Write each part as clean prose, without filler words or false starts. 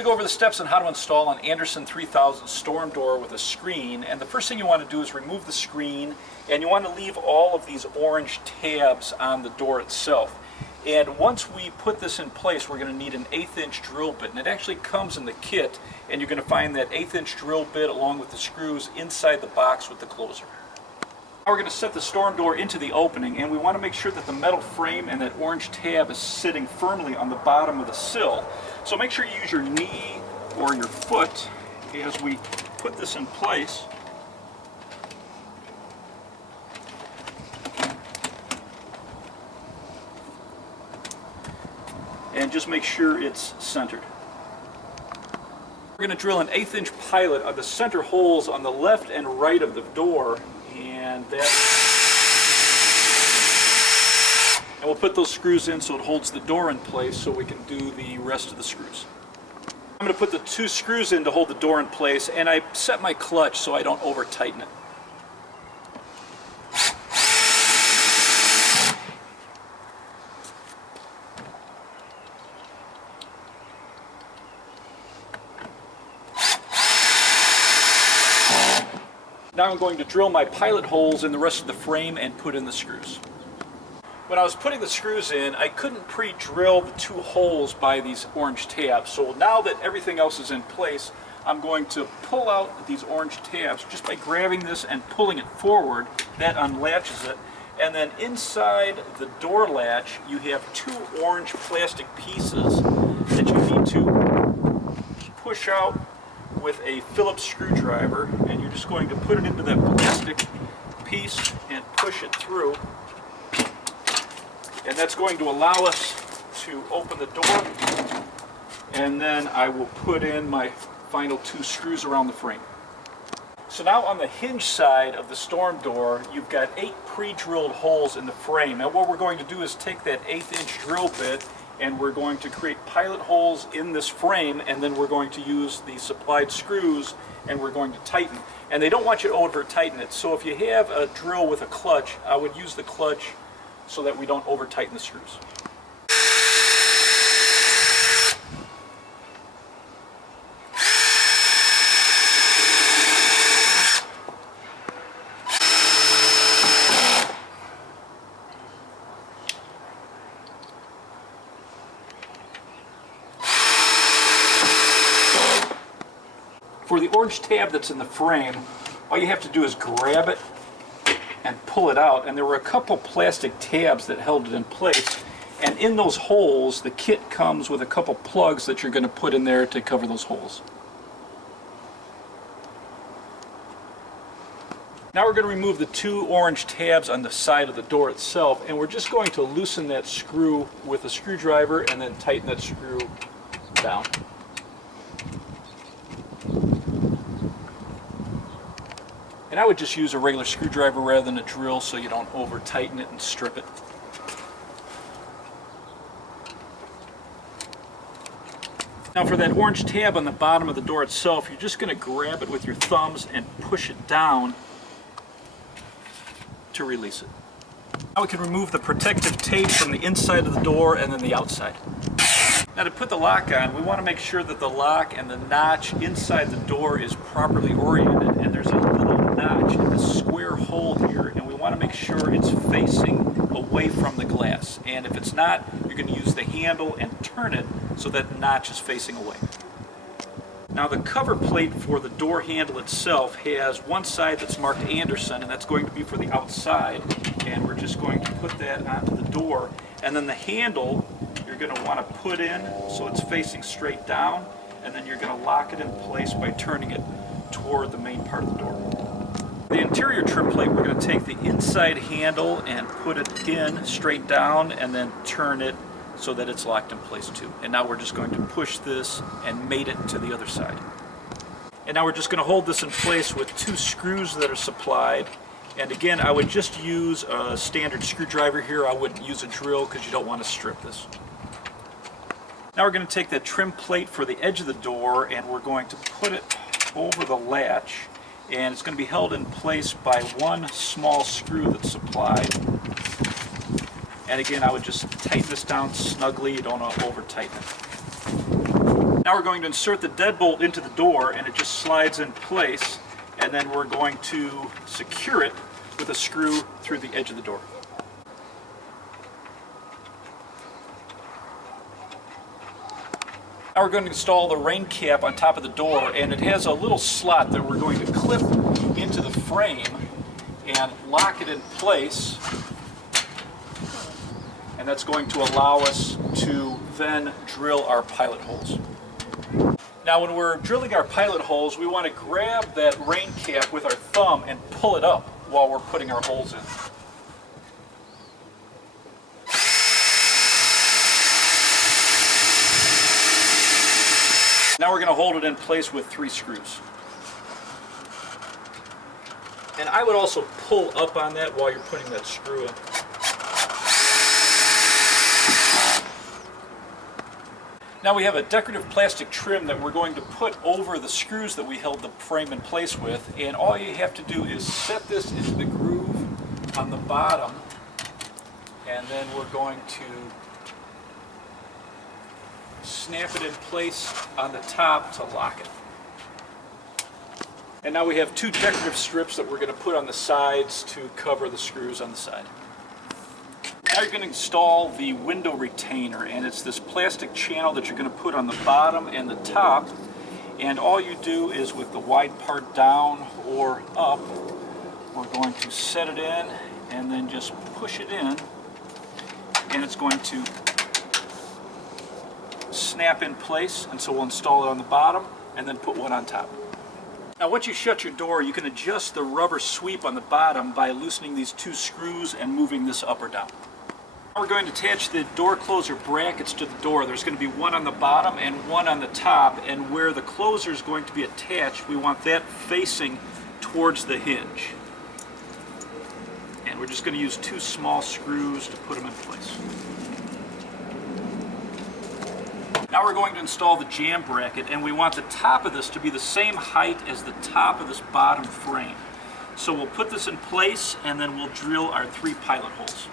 We're going to go over the steps on how to install an Andersen 3000 storm door with a screen. And the first thing you want to do is remove the screen, and you want to leave all of these orange tabs on the door itself. And once we put this in place, we're going to need an 1/8 inch drill bit, and it actually comes in the kit, and you're going to find that 1/8 inch drill bit along with the screws inside the box with the closer. Now we're going to set the storm door into the opening, and we want to make sure that the metal frame and that orange tab is sitting firmly on the bottom of the sill. So make sure you use your knee or your foot as we put this in place. And just make sure it's centered. We're going to drill an 1/8 inch pilot on the center holes on the left and right of the door, and we'll put those screws in so it holds the door in place so we can do the rest of the screws. I'm going to put the 2 screws in to hold the door in place, and I set my clutch so I don't over tighten it. Now I'm going to drill my pilot holes in the rest of the frame and put in the screws. When I was putting the screws in, I couldn't pre-drill the 2 holes by these orange tabs. So now that everything else is in place, I'm going to pull out these orange tabs just by grabbing this and pulling it forward. That unlatches it. And then inside the door latch, you have 2 orange plastic pieces that you need to push out with a Phillips screwdriver, and you're just going to put it into that plastic piece and push it through, and that's going to allow us to open the door, and then I will put in my final 2 screws around the frame. So now on the hinge side of the storm door, you've got 8 pre-drilled holes in the frame, and what we're going to do is take that 1/8 inch drill bit and we're going to create pilot holes in this frame, and then we're going to use the supplied screws and we're going to tighten. And they don't want you to over tighten it, so if you have a drill with a clutch, I would use the clutch so that we don't over tighten the screws. For the orange tab that's in the frame, all you have to do is grab it and pull it out, and there were a couple plastic tabs that held it in place, and in those holes the kit comes with a couple plugs that you're going to put in there to cover those holes. Now we're going to remove the 2 orange tabs on the side of the door itself, and we're just going to loosen that screw with a screwdriver and then tighten that screw down. And I would just use a regular screwdriver rather than a drill so you don't over tighten it and strip it. Now for that orange tab on the bottom of the door itself, you're just going to grab it with your thumbs and push it down to release it. Now we can remove the protective tape from the inside of the door and then the outside. Now to put the lock on, we want to make sure that the lock and the notch inside the door is properly oriented, and there's a little notch in this square hole here, and we want to make sure it's facing away from the glass. And if it's not, you're going to use the handle and turn it so that the notch is facing away. Now the cover plate for the door handle itself has one side that's marked Andersen, and that's going to be for the outside, and we're just going to put that onto the door. And then the handle you're going to want to put in so it's facing straight down, and then you're going to lock it in place by turning it toward the main part of the door. The interior trim plate, we're going to take the inside handle and put it in straight down and then turn it so that it's locked in place too. And now we're just going to push this and mate it to the other side. And now we're just going to hold this in place with 2 screws that are supplied. And again, I would just use a standard screwdriver here. I wouldn't use a drill because you don't want to strip this. Now we're going to take that trim plate for the edge of the door and we're going to put it over the latch, and it's going to be held in place by 1 small screw that's supplied. And again, I would just tighten this down snugly. You don't want to over tighten it. Now we're going to insert the deadbolt into the door, and it just slides in place, and then we're going to secure it with a screw through the edge of the door. Now we're going to install the rain cap on top of the door, and it has a little slot that we're going to clip into the frame and lock it in place, and that's going to allow us to then drill our pilot holes. Now when we're drilling our pilot holes, we want to grab that rain cap with our thumb and pull it up while we're putting our holes in. Now we're going to hold it in place with 3 screws. And I would also pull up on that while you're putting that screw in. Now we have a decorative plastic trim that we're going to put over the screws that we held the frame in place with, and all you have to do is set this into the groove on the bottom, and then we're going to snap it in place on the top to lock it. And now we have 2 decorative strips that we're going to put on the sides to cover the screws on the side. Now you're going to install the window retainer, and it's this plastic channel that you're going to put on the bottom and the top, and all you do is with the wide part down or up, we're going to set it in and then just push it in, and it's going to snap in place, and so we'll install it on the bottom and then put one on top. Now once you shut your door, you can adjust the rubber sweep on the bottom by loosening these 2 screws and moving this up or down. Now we're going to attach the door closer brackets to the door. There's going to be one on the bottom and one on the top, and where the closer is going to be attached, we want that facing towards the hinge. And we're just going to use 2 small screws to put them in place. Now we're going to install the jamb bracket, and we want the top of this to be the same height as the top of this bottom frame. So we'll put this in place, and then we'll drill our 3 pilot holes.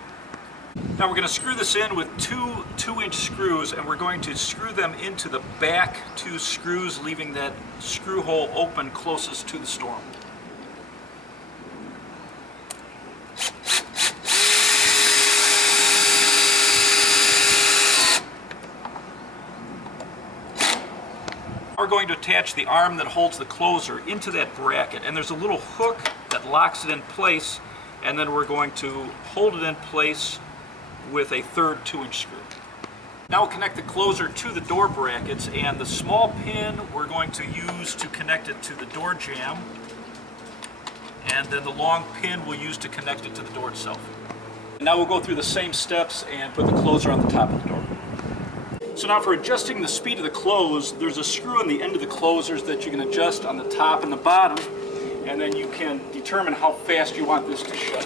Now we're going to screw this in with 2 2-inch screws, and we're going to screw them into the back 2 screws, leaving that screw hole open closest to the storm. We're going to attach the arm that holds the closer into that bracket, and there's a little hook that locks it in place, and then we're going to hold it in place with a 3rd 2-inch screw. Now we'll connect the closer to the door brackets, and the small pin we're going to use to connect it to the door jamb, and then the long pin we'll use to connect it to the door itself. And now we'll go through the same steps and put the closer on the top of the door. So now for adjusting the speed of the close, there's a screw on the end of the closers that you can adjust on the top and the bottom, and then you can determine how fast you want this to shut.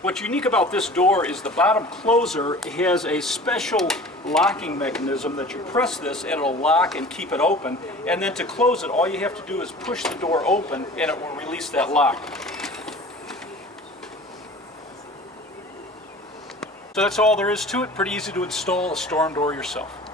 What's unique about this door is the bottom closer has a special locking mechanism that you press this and it'll lock and keep it open, and then to close it, all you have to do is push the door open and it will release that lock. So that's all there is to it. Pretty easy to install a storm door yourself.